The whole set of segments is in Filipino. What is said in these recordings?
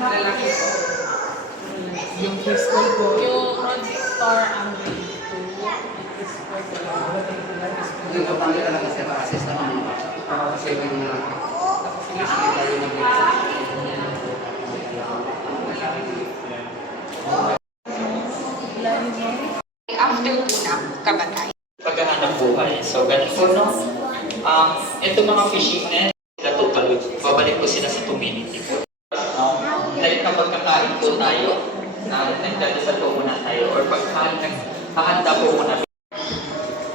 Lalaki po. Yung crystal ko. Yung Rod Star ang grade 2. It is for the Yung kapag ka lang kasi ma-assist naman kasi yung tapos yung tayo ng after po na kabatay. Paghahanap buhay. So, ganun po, no? Ito mga fishing net, sila tutalog. Babalik po sila sa community po. Dahil kapag kakain po tayo, nagdadasal po muna tayo, or paghahanda po muna.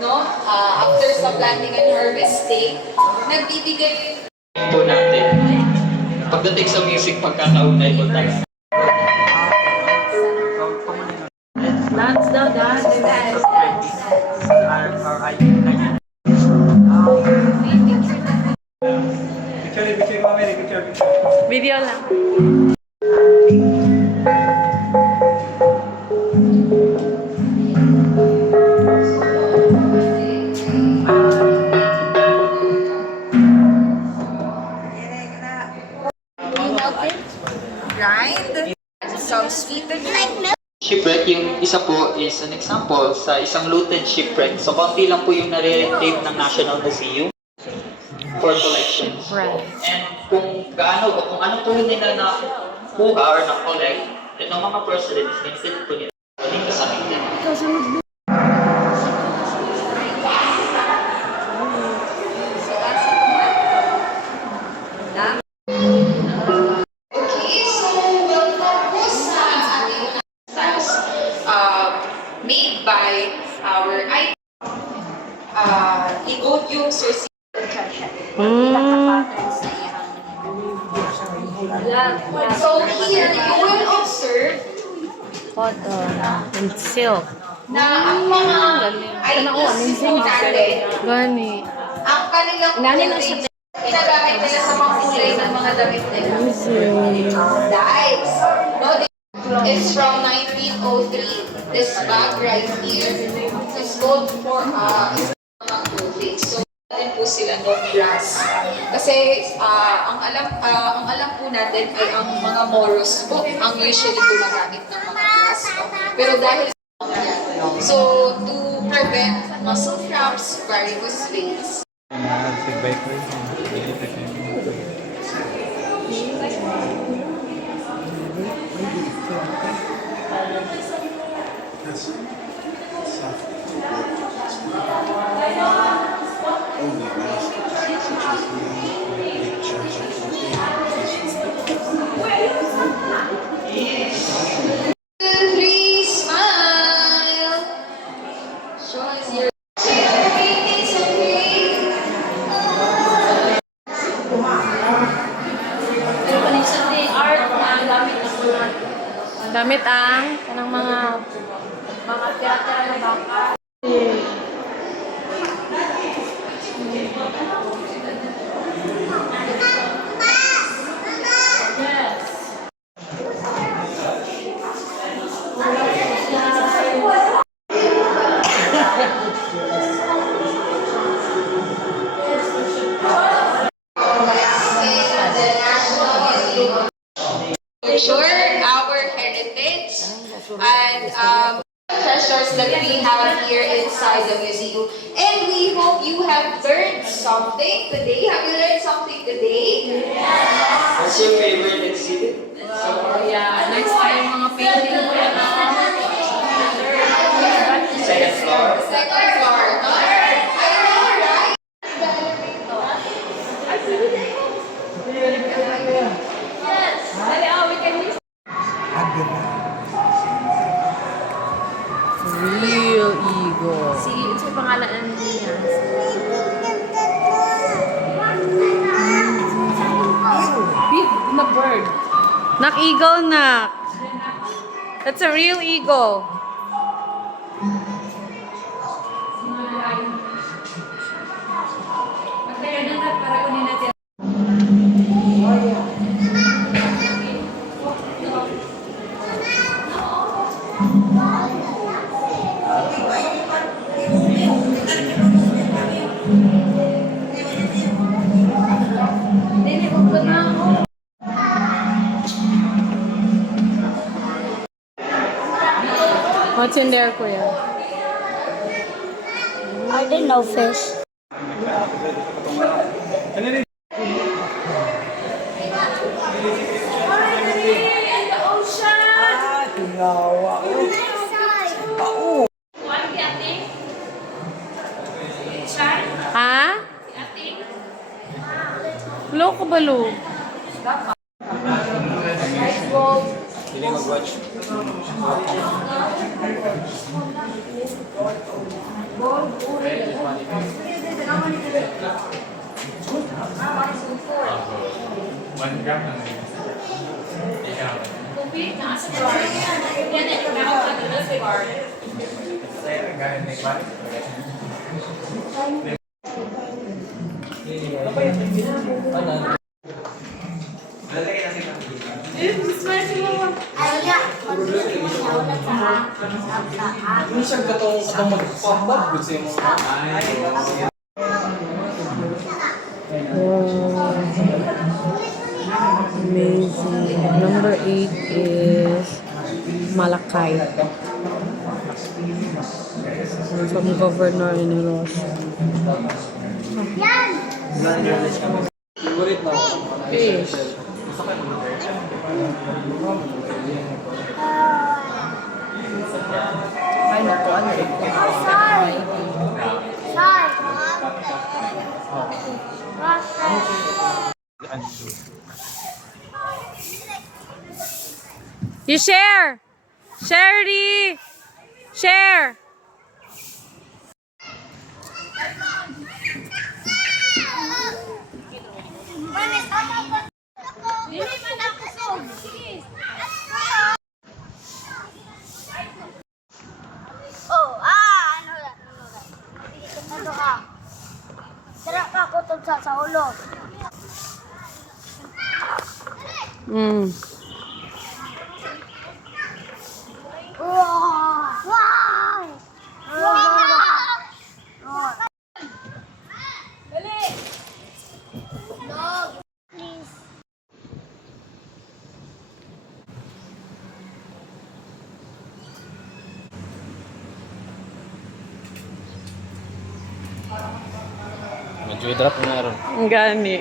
No? After sa planting and harvesting, nagbibigay Po natin. Pagdating sa music, pagkakaunay po tayo. Dance daw, dance. Video lang. grind some sweetened like milk. Shipwreck, yung isa po is an example sa isang looted shipwreck. So, konti lang po yung nare-retrieve ng National Museum for collections. And kung gaano o kung ano po yung nila na kuha or na-collect, yung mga porcelain is limited po nila dito sa akin. Okay, so welcome po sa ating styles made by our igot yung source. So here you will observe Cotton and silk. na ang mga items po natin, Gani. ang kanilang kulay, ginagamit nila sa mga kulay ng mga damit nila. Dyes. No, it's from 1903. This bag right here is gold for mga clothing. So, natin po sila no glass. Kasi ang alam po natin ay ang mga moros po ang usually gumagamit ng mga glass. No? Pero dahil so to prevent muscle cramps, varicose veins, three, smile. Show us your it's okay. Damit ang kanang mga teatro na baka. Ensure our heritage and treasures that we have here inside the museum. And we hope you have learned something today. Have you learned something today? What's your favorite exhibit? Yeah, next time mga painting ko yan. Second floor. Second floor. No? I know, right? Real eagle. Sa pangalan niya. Big na bird. Nak eagle nak. That's a real eagle. What's in there, Kuya? I didn't know fish. Ha? Loko ba, Lu? Amazing. Number 8 is Malakay. From Governor Iniros. Fish. You share! Charity! Share! Ano ka? Tara ka kutog sa ulo. Mm. Wow! Dog, please. Medyo i-drop na ron. Ang gani.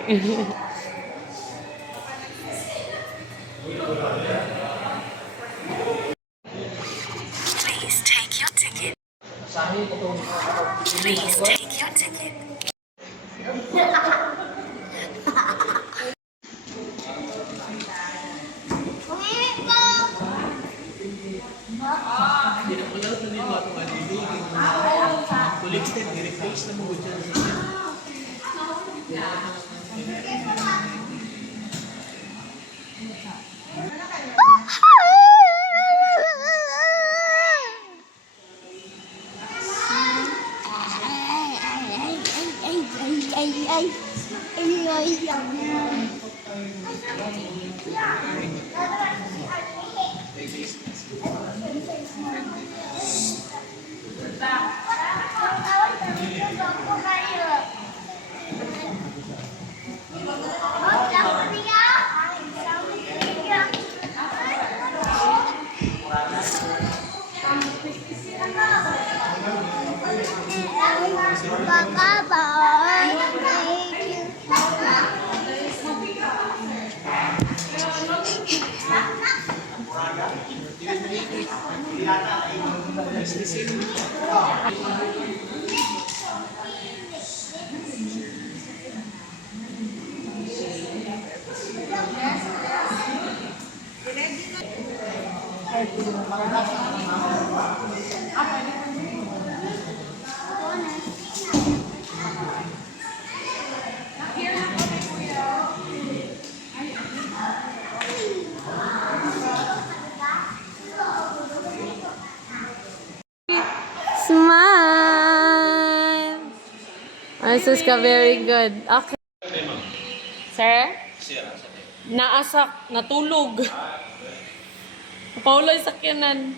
Smile! Sus ka, very good. Okay. Sir? Naasak, natulog. Pauloy sakyanan.